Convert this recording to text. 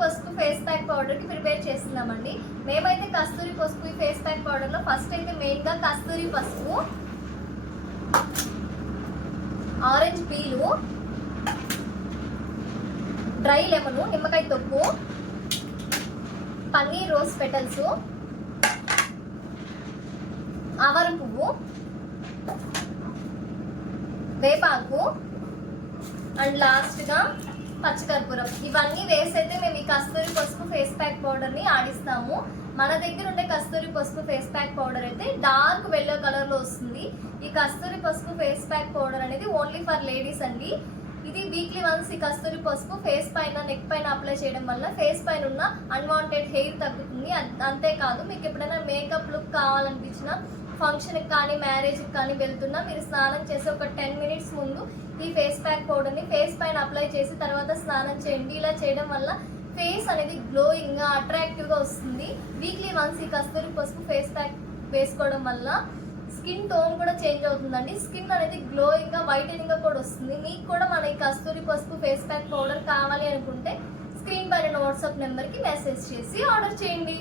పసుపు face pack పౌడర్కి prepare చేస్తున్నామండి. మేమైతే కస్తూరి పసుపు ఫేస్ ప్యాక్ పౌడర్లో ఫస్ట్ అయితే మెయిన్గా కస్తూరి పసుపు, ఆరెంజ్ పీలు, డ్రై లెమను, నిమ్మకాయ తొక్కు, పన్నీర్ రోజ్ పెటల్స్, ఆవారం పువ్వు, వేపాకు అండ్ లాస్ట్గా పచ్చికర్పూరం, ఇవన్నీ వేసి అయితే మేము ఈ కస్తూరి పసుపు ఫేస్ ప్యాక్ పౌడర్ని ఆడిస్తాము. మన దగ్గర ఉండే కస్తూరి పసుపు ఫేస్ ప్యాక్ పౌడర్ అయితే డార్క్ వెల్లో కలర్లో వస్తుంది. ఈ కస్తూరి పసుపు ఫేస్ ప్యాక్ పౌడర్ అనేది ఓన్లీ ఫర్ లేడీస్ అండి. ఇది వీక్లీ వన్స్ ఈ కస్తూరి పసుపు ఫేస్ పైన, నెక్ పైన అప్లై చేయడం వల్ల ఫేస్ పైన ఉన్న అన్వాంటెడ్ హెయిర్ తగ్గుతుంది. అంతేకాదు, మీకు ఎప్పుడైనా మేకప్ లుక్ కావాలనిపించిన, ఫంక్షన్కి కానీ మ్యారేజ్కి కానీ వెళ్తున్నా మీరు స్నానం చేసి ఒక 10 మినిట్స్ ముందు ఈ ఫేస్ ప్యాక్ పౌడర్ని ఫేస్ పైన అప్లై చేసి తర్వాత స్నానం చేయండి. ఇలా చేయడం వల్ల ఫేస్ అనేది గ్లోయింగ్గా, అట్రాక్టివ్గా వస్తుంది. వీక్లీ వన్స్ ఈ కస్తూరి పసుపు ఫేస్ ప్యాక్ వేసుకోవడం వల్ల స్కిన్ టోన్ కూడా చేంజ్ అవుతుందండి. స్కిన్ అనేది గ్లోయింగ్గా, వైటనింగ్గా కూడా వస్తుంది. మీకు కూడా మన ఈ కస్తూరి పసుపు ఫేస్ ప్యాక్ పౌడర్ కావాలి అనుకుంటే స్క్రీన్ పైన వాట్సాప్ నెంబర్కి మెసేజ్ చేసి ఆర్డర్ చేయండి.